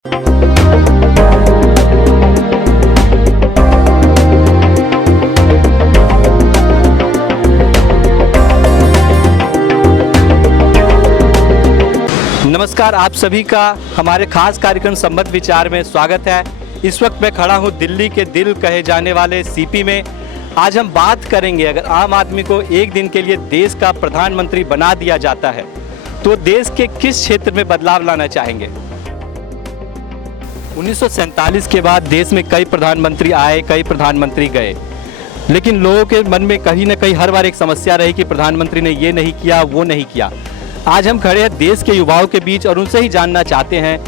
नमस्कार, आप सभी का हमारे खास कार्यक्रम संबद्ध विचार में स्वागत है। इस वक्त मैं खड़ा हूं दिल्ली के दिल कहे जाने वाले सीपी में। आज हम बात करेंगे, अगर आम आदमी को एक दिन के लिए देश का प्रधानमंत्री बना दिया जाता है तो देश के किस क्षेत्र में बदलाव लाना चाहेंगे। 1947 के बाद देश में कई प्रधानमंत्री आए, कई प्रधानमंत्री गए, लेकिन लोगों के मन में कहीं ना कहीं हर बार एक समस्या रही कि प्रधानमंत्री ने ये नहीं किया, वो नहीं किया। आज हम खड़े हैं देश के युवाओं के बीच और उनसे ही जानना चाहते हैं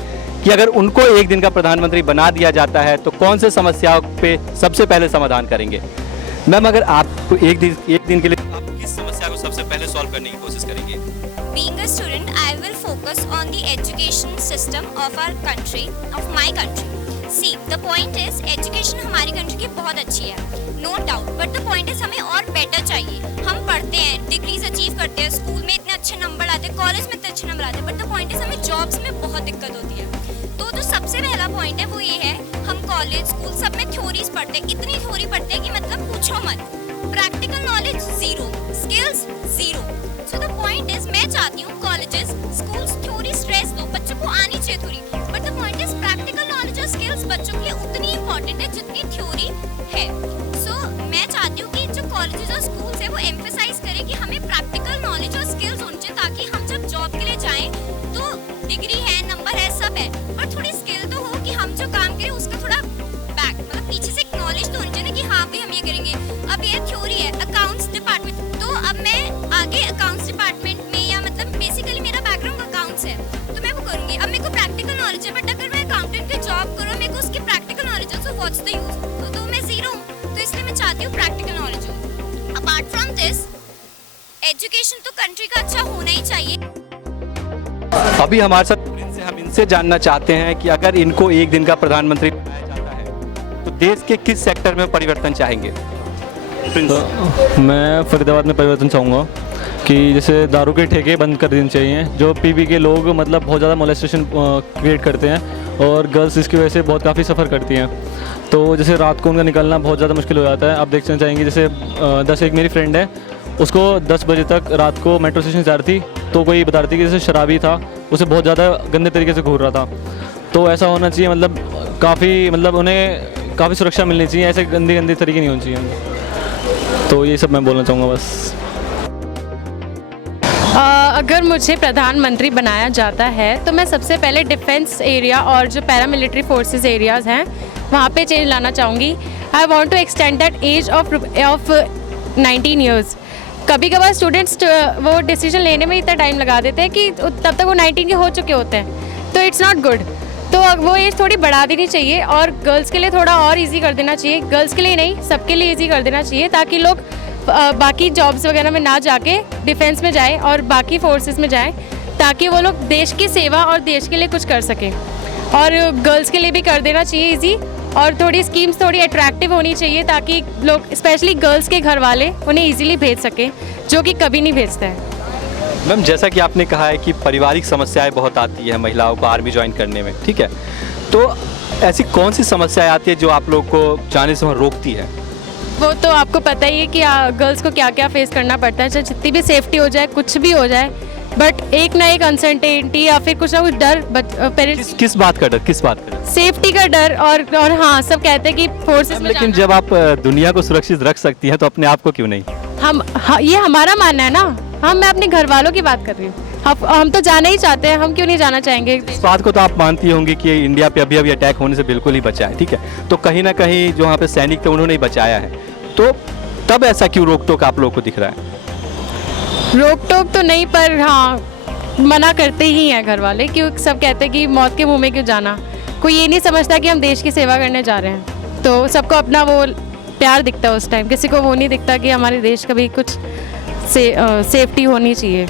कि अगर उनको एक दिन का प्रधानमंत्री बना दिया जाता है तो कौन से समस्याओं पे सबसे पहले समाधान करेंगे। मैम, अगर आपको एक दिन के लिए आप किस समस्या को सबसे पहले सॉल्व करने की कोशिश करेंगे। Being a student, I will focus on the education system of our country, of my country. See, the point is, education हमारी country की बहुत अच्छी है, no doubt. But the point is, हमें और better चाहिए। हम पढ़ते हैं, डिग्रीज अचीव करते हैं, स्कूल में इतने अच्छे नंबर आते हैं, कॉलेज में इतने अच्छे नंबर आते हैं, बट द पॉइंट इज हमें जॉब्स में बहुत दिक्कत होती है। तो जो सबसे पहला पॉइंट है वो ये है, हम कॉलेज स्कूल सब में थ्योरीज पढ़ते हैं, इतनी थ्योरी पढ़ते हैं कि मतलब पूछो मत, practical knowledge zero, skills zero. So the point is, मैं चाहती हूँ कॉलेजेस स्कूल्स थ्योरी स्ट्रेस दो, बच्चों को आनी चाहिए theory, but the point is practical knowledge और स्किल्स बच्चों के लिए उतनी इंपॉर्टेंट है जितनी थ्योरी है। सो मैं चाहती हूँ कि जो कॉलेजेस और स्कूल्स है वो एम्फेसाइज करें कि हमें प्रैक्टिकल नॉलेज और स्किल्स होनी चाहिए, ताकि हम जब जॉब के लिए जाएं तो डिग्री है, नंबर है, सब है, पर थोड़ी स्किल तो हो कि हम जो काम करें उसका थोड़ा बैक मतलब पीछे से एक नॉलेज तो होनी चाहिए ना कि हाँ भाई हम ये करेंगे। अब ये थ्योरी है अकाउंट्स डिपार्टमेंट, तो अब मैं आगे अकाउंट्स डिपार्टमेंट में या मतलब बेसिकली मेरा बैकग्राउंड अकाउंट्स है तो मैं वो करूँगी। अब मेरे को प्रैक्टिकल नॉलेज है, बट अगर मैं अकाउंटेंट की जॉब करूँ मेरे को उसकी प्रैक्टिकल नॉलेज है, सो व्हाट्स द यूज। तो मैं जीरो हूँ, तो इसलिए मैं चाहती हूँ प्रैक्टिकल नॉलेज हो। अपार्ट फ्रॉम दिस, एजुकेशन तो कंट्री का अच्छा होना ही चाहिए। अभी हमारे साथ हम इनसे जानना चाहते हैं कि अगर इनको एक दिन का प्रधानमंत्री बनाया जाता है तो देश के किस सेक्टर में परिवर्तन चाहेंगे। तो मैं फरीदाबाद में परिवर्तन चाहूँगा कि जैसे दारू के ठेके बंद कर देने चाहिए। जो पीबी के लोग मतलब बहुत ज़्यादा मोलेस्टेशन क्रिएट करते हैं और गर्ल्स इसकी वजह से बहुत काफ़ी सफ़र करती हैं, तो जैसे रात को उनका निकलना बहुत ज़्यादा मुश्किल हो जाता है। आप देखना चाहेंगे जैसे एक मेरी फ्रेंड है, उसको 10 बजे तक रात को मेट्रो स्टेशन जा रही थी, तो कोई बता रही थी कि जैसे शराबी था, उसे बहुत ज़्यादा गंदे तरीके से घूर रहा था। तो ऐसा होना चाहिए, मतलब काफ़ी मतलब उन्हें काफ़ी सुरक्षा मिलनी चाहिए, ऐसे गंदी तरीके नहीं होनी चाहिए। तो ये सब मैं बोलना चाहूँगा बस। अगर मुझे प्रधानमंत्री बनाया जाता है तो मैं सबसे पहले डिफेंस एरिया और जो पैरामिलिट्री फोर्सेस एरियाज़ हैं वहाँ पे चेंज लाना चाहूँगी। I want to extend that age of 19 years. कभी कभार स्टूडेंट्स वो डिसीजन लेने में इतना टाइम लगा देते हैं कि तब तक वो 19 के हो चुके होते हैं, तो इट्स नॉट गुड। तो वो एज थोड़ी बढ़ा देनी चाहिए और गर्ल्स के लिए थोड़ा और ईजी कर देना चाहिए। गर्ल्स के लिए नहीं, सबके लिए ईजी कर देना चाहिए, ताकि लोग बाकी जॉब्स वगैरह में ना जाके डिफेंस में जाएं और बाकी फोर्सेस में जाएं, ताकि वो लोग देश की सेवा और देश के लिए कुछ कर सकें। और गर्ल्स के लिए भी कर देना चाहिए इजी, और थोड़ी स्कीम्स थोड़ी अट्रैक्टिव होनी चाहिए ताकि लोग स्पेशली गर्ल्स के घर वाले उन्हें इजीली भेज सकें, जो कि कभी नहीं भेजते हैं। मैम, जैसा कि आपने कहा है कि पारिवारिक समस्याएं बहुत आती है महिलाओं को आर्मी ज्वाइन करने में, ठीक है, तो ऐसी कौन सी समस्याएं आती है जो आप लोग को जाने से वहाँ रोकती है। वो तो आपको पता ही है कि गर्ल्स को क्या क्या फेस करना पड़ता है, चाहे जितनी भी सेफ्टी हो जाए, कुछ भी हो जाए, बट एक ना एक अनसर्टेनिटी या फिर कुछ ना कुछ डर पेरेंट्स। किस बात का डर, किस बात का डर? सेफ्टी का डर। और हाँ, सब कहते हैं कि फोर्सेस में लेकिन जब आप दुनिया को सुरक्षित रख सकती हैं तो अपने आप को क्यों नहीं। ये हमारा मानना है ना। मैं अपने घर वालों की बात कर रही हूँ। हम तो जाना ही चाहते हैं, हम क्यों नहीं जाना चाहेंगे। इस बात को तो आप मानती होंगी कि इंडिया पे अभी अटैक होने से बिल्कुल ही बचा है, ठीक है, तो कहीं ना कहीं जो वहाँ पे सैनिक थे उन्होंने ही बचाया है, तो तब ऐसा क्यों रोक टोक आप लोग को दिख रहा है। रोक टोक तो नहीं, पर हाँ मना करते ही हैं घर वाले, क्यों सब कहते हैं कि मौत के मुंह में क्यों जाना। कोई ये नहीं समझता कि हम देश की सेवा करने जा रहे हैं, तो सबको अपना वो प्यार दिखता है उस टाइम, किसी को वो नहीं दिखता कि हमारे देश का भी कुछ सेफ्टी होनी चाहिए,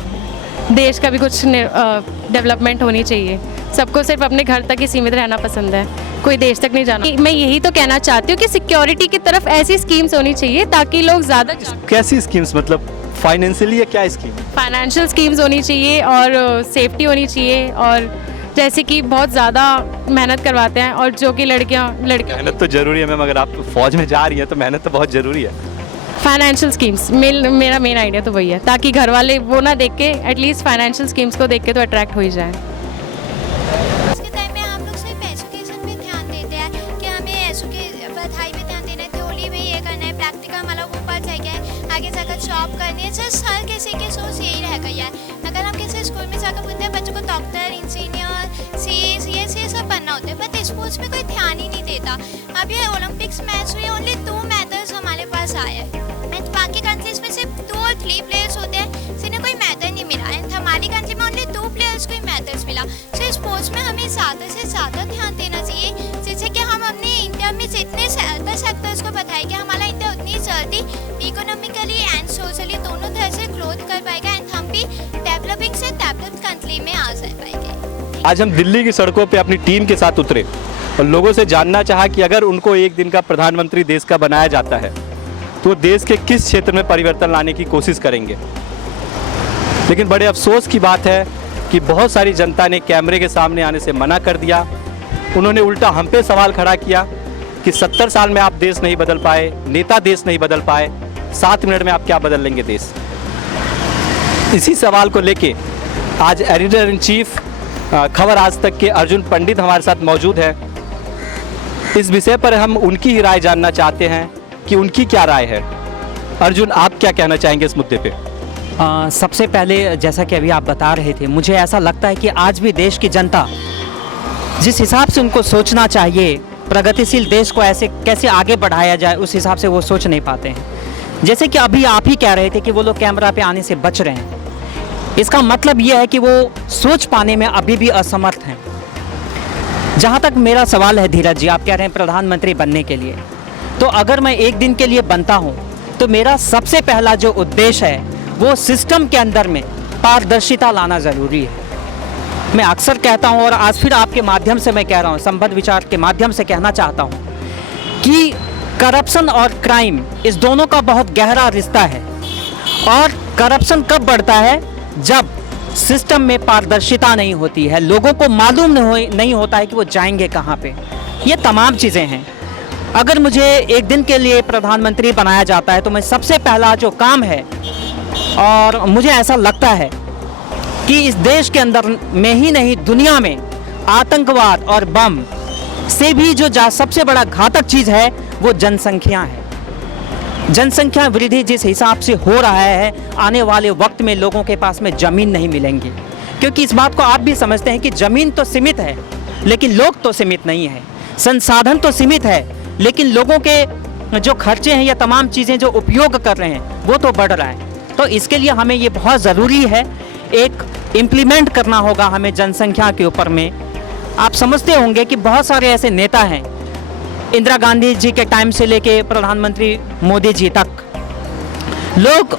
देश का भी कुछ डेवलपमेंट होनी चाहिए। सबको सिर्फ अपने घर तक ही सीमित रहना पसंद है, कोई देश तक नहीं जाना। मैं यही तो कहना चाहती हूँ कि सिक्योरिटी की तरफ ऐसी स्कीम्स होनी चाहिए ताकि लोग ज़्यादा। कैसी स्कीम्स, मतलब फाइनेंशियली या क्या स्कीम? फाइनेंशियल स्कीम्स होनी चाहिए और सेफ्टी होनी चाहिए और जैसे कि बहुत ज़्यादा मेहनत करवाते हैं, और जो कि लड़कियां मेहनत तो जरूरी है मैम, अगर आप फौज में जा रही हैं तो मेहनत तो बहुत जरूरी है। फाइनेंशियल स्कीम्स मेरा मेन आइडिया तो वही है, ताकि घर वाले वो ना देख के एटलीस्ट फाइनेंशियल स्कीम्स को देख के तो अट्रैक्ट हो ही जाए। आज के टाइम में हम लोग सिर्फ एजुकेशन में ध्यान देते हैं कि हमें पढ़ाई में ध्यान देना है, थ्योरी में ये करना है, प्रैक्टिकल हमारा ऊपर चाहिए, आगे जाकर जॉब करनी है। सिर्फ हर किसी की सोच यही रह गई है। अगर हम किसी स्कूल में जाकर पूछते हैं बच्चों को डॉक्टर, इंजीनियर, सीएस ये सब बनना होता है, बट स्पोर्ट्स में कोई ध्यान ही नहीं देता। अब ये ओलंपिक्स मैच हुए, ओनली 2 मेडल्स हमारे पास आए हैं, एंड बाकी कंट्रीज में सिर्फ 2 और 3 प्लेयर्स होते हैं जिन्हें कोई मेडल नहीं मिला, एंड हमारी कंट्री में ओनली 2 प्लेयर्स को ही मेडल्स मिला। सो स्पोर्ट्स में हमें ज़्यादा से ज़्यादा ध्यान देना चाहिए, जिससे कि हम अपने इंडिया में जितने ज़्यादा सेक्टर्स को बताएं कि हमारा इंडिया उतनी जल्दी इकोनॉमिकली एंड सोशली दोनों तरह से ग्रोथ कर पाएगा, एंड हम भी डेवलपिंग से डेवलप्ड कंट्री में आ जा पाएंगे। आज हम दिल्ली की सड़कों पे अपनी टीम के साथ उतरे और लोगों से जानना चाहा कि अगर उनको एक दिन का प्रधानमंत्री देश का बनाया जाता है तो वो देश के किस क्षेत्र में परिवर्तन लाने की कोशिश करेंगे। लेकिन बड़े अफसोस की बात है कि बहुत सारी जनता ने कैमरे के सामने आने से मना कर दिया। उन्होंने उल्टा हम पे सवाल खड़ा किया कि 70 साल में आप देश नहीं बदल पाए, नेता देश नहीं बदल पाए, 7 मिनट में आप क्या बदल लेंगे देश। इसी सवाल को लेके आज एडिटर इन चीफ खबर आज तक के अर्जुन पंडित हमारे साथ मौजूद है। इस विषय पर हम उनकी ही राय जानना चाहते हैं कि उनकी क्या राय है। अर्जुन, आप क्या कहना चाहेंगे इस मुद्दे पे? सबसे पहले जैसा कि अभी आप बता रहे थे, मुझे ऐसा लगता है कि आज भी देश की जनता जिस हिसाब से उनको सोचना चाहिए, प्रगतिशील देश को ऐसे कैसे आगे बढ़ाया जाए, उस हिसाब से वो सोच नहीं पाते हैं। जैसे कि अभी आप ही कह रहे थे कि वो लोग कैमरा पे आने से बच रहे हैं, इसका मतलब ये है कि वो सोच पाने में अभी भी असमर्थ हैं। जहाँ तक मेरा सवाल है धीरज जी, आप कह रहे हैं प्रधानमंत्री बनने के लिए, तो अगर मैं एक दिन के लिए बनता हूँ तो मेरा सबसे पहला जो उद्देश्य है वो सिस्टम के अंदर में पारदर्शिता लाना ज़रूरी है। मैं अक्सर कहता हूँ और आज फिर आपके माध्यम से मैं कह रहा हूँ, संबद्ध विचार के माध्यम से कहना चाहता हूँ कि करप्शन और क्राइम इस दोनों का बहुत गहरा रिश्ता है। और करप्शन कब बढ़ता है? जब सिस्टम में पारदर्शिता नहीं होती है, लोगों को मालूम नहीं होता है कि वो जाएंगे कहाँ पे। ये तमाम चीज़ें हैं। अगर मुझे एक दिन के लिए प्रधानमंत्री बनाया जाता है तो मैं सबसे पहला जो काम है, और मुझे ऐसा लगता है कि इस देश के अंदर में ही नहीं दुनिया में आतंकवाद और बम से भी जो सबसे बड़ा घातक चीज़ है वो जनसंख्या है। जनसंख्या वृद्धि जिस हिसाब से हो रहा है, आने वाले वक्त में लोगों के पास में ज़मीन नहीं मिलेंगी, क्योंकि इस बात को आप भी समझते हैं कि ज़मीन तो सीमित है लेकिन लोग तो सीमित नहीं है, संसाधन तो सीमित है लेकिन लोगों के जो खर्चे हैं या तमाम चीज़ें जो उपयोग कर रहे हैं वो तो बढ़ रहा है। तो इसके लिए हमें ये बहुत ज़रूरी है, एक इम्प्लीमेंट करना होगा हमें जनसंख्या के ऊपर में। आप समझते होंगे कि बहुत सारे ऐसे नेता हैं, इंदिरा गांधी जी के टाइम से लेके प्रधानमंत्री मोदी जी तक, लोग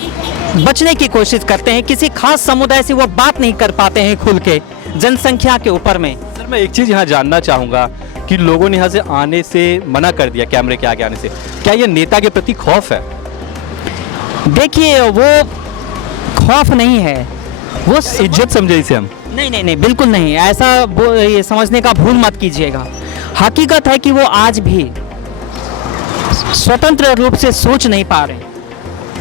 बचने की कोशिश करते हैं, किसी खास समुदाय से वो बात नहीं कर पाते हैं खुल के जनसंख्या के ऊपर में। सर, मैं एक चीज़ यहाँ जानना चाहूँगा कि लोगों ने यहाँ से आने से मना कर दिया, कैमरे के आगे आने से, क्या ये नेता के प्रति खौफ है? देखिए, वो खौफ नहीं है, वो इज्जत समझे इसे हम। नहीं, बिल्कुल नहीं, ऐसा ये समझने का भूल मत कीजिएगा। हकीकत है कि वो आज भी स्वतंत्र रूप से सोच नहीं पा रहे,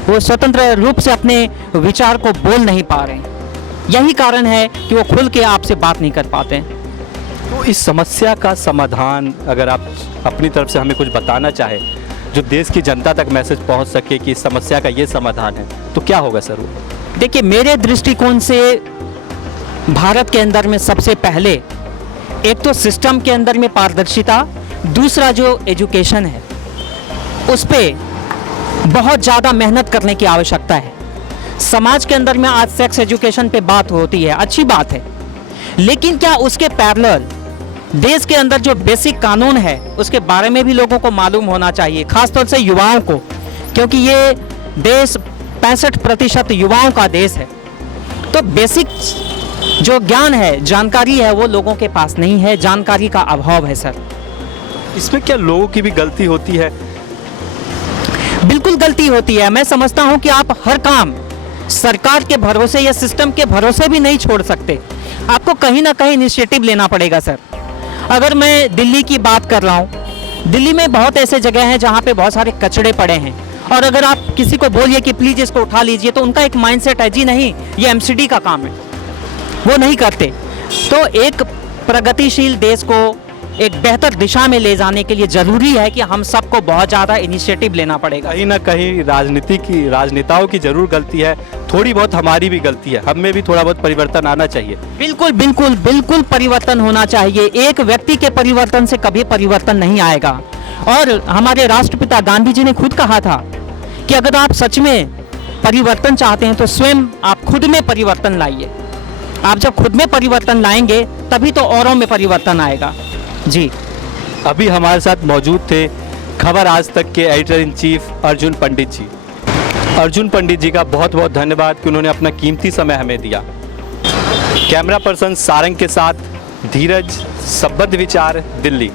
वो स्वतंत्र रूप से अपने विचार को बोल नहीं पा रहे। यही कारण है कि वो खुल के आपसे बात नहीं कर पाते। तो इस समस्या का समाधान अगर आप अपनी तरफ से हमें कुछ बताना चाहे, जो देश की जनता तक मैसेज पहुंच सके कि इस समस्या का ये समाधान है, तो क्या होगा सर? वो देखिए, मेरे दृष्टिकोण से भारत के अंदर में सबसे पहले एक तो सिस्टम के अंदर में पारदर्शिता, दूसरा जो एजुकेशन है उस पे बहुत ज़्यादा मेहनत करने की आवश्यकता है। समाज के अंदर में आज सेक्स एजुकेशन पे बात होती है, अच्छी बात है, लेकिन क्या उसके पैरेलल देश के अंदर जो बेसिक कानून है उसके बारे में भी लोगों को मालूम होना चाहिए, खासतौर से युवाओं को, क्योंकि ये देश 65% युवाओं का देश है। तो बेसिक जो ज्ञान है, जानकारी है, वो लोगों के पास नहीं है, जानकारी का अभाव है सर। इसमें क्या लोगों की भी गलती होती है? बिल्कुल गलती होती है। मैं समझता हूं कि आप हर काम सरकार के भरोसे या सिस्टम के भरोसे भी नहीं छोड़ सकते। आपको कहीं ना कहीं इनिशिएटिव लेना पड़ेगा सर। अगर मैं दिल्ली की बात कर रहा हूँ, दिल्ली में बहुत ऐसे जगह हैं जहाँ पे बहुत सारे कचड़े पड़े हैं, और अगर आप किसी को बोलिए कि प्लीज़ इसको उठा लीजिए तो उनका एक माइंडसेट है, जी नहीं ये एमसीडी का काम है, वो नहीं करते। तो एक प्रगतिशील देश को एक बेहतर दिशा में ले जाने के लिए ज़रूरी है कि हम सबको बहुत ज़्यादा इनिशिएटिव लेना पड़ेगा। कहीं ना कहीं राजनेताओं की जरूर गलती है, थोड़ी बहुत हमारी भी गलती है, हम में भी थोड़ा बहुत परिवर्तन आना चाहिए। बिल्कुल बिल्कुल बिल्कुल परिवर्तन होना चाहिए। एक व्यक्ति के परिवर्तन से कभी परिवर्तन नहीं आएगा। और हमारे राष्ट्रपिता गांधी जी ने खुद कहा था कि अगर आप सच में परिवर्तन चाहते हैं तो स्वयं आप खुद में परिवर्तन लाइए। आप जब खुद में परिवर्तन लाएंगे तभी तो औरों में परिवर्तन आएगा। जी, अभी हमारे साथ मौजूद थे खबर आज तक के एडिटर इन चीफ अर्जुन पंडित जी। अर्जुन पंडित जी का बहुत बहुत धन्यवाद कि उन्होंने अपना कीमती समय हमें दिया। कैमरा पर्सन सारंग के साथ धीरज, संबद्ध विचार, दिल्ली।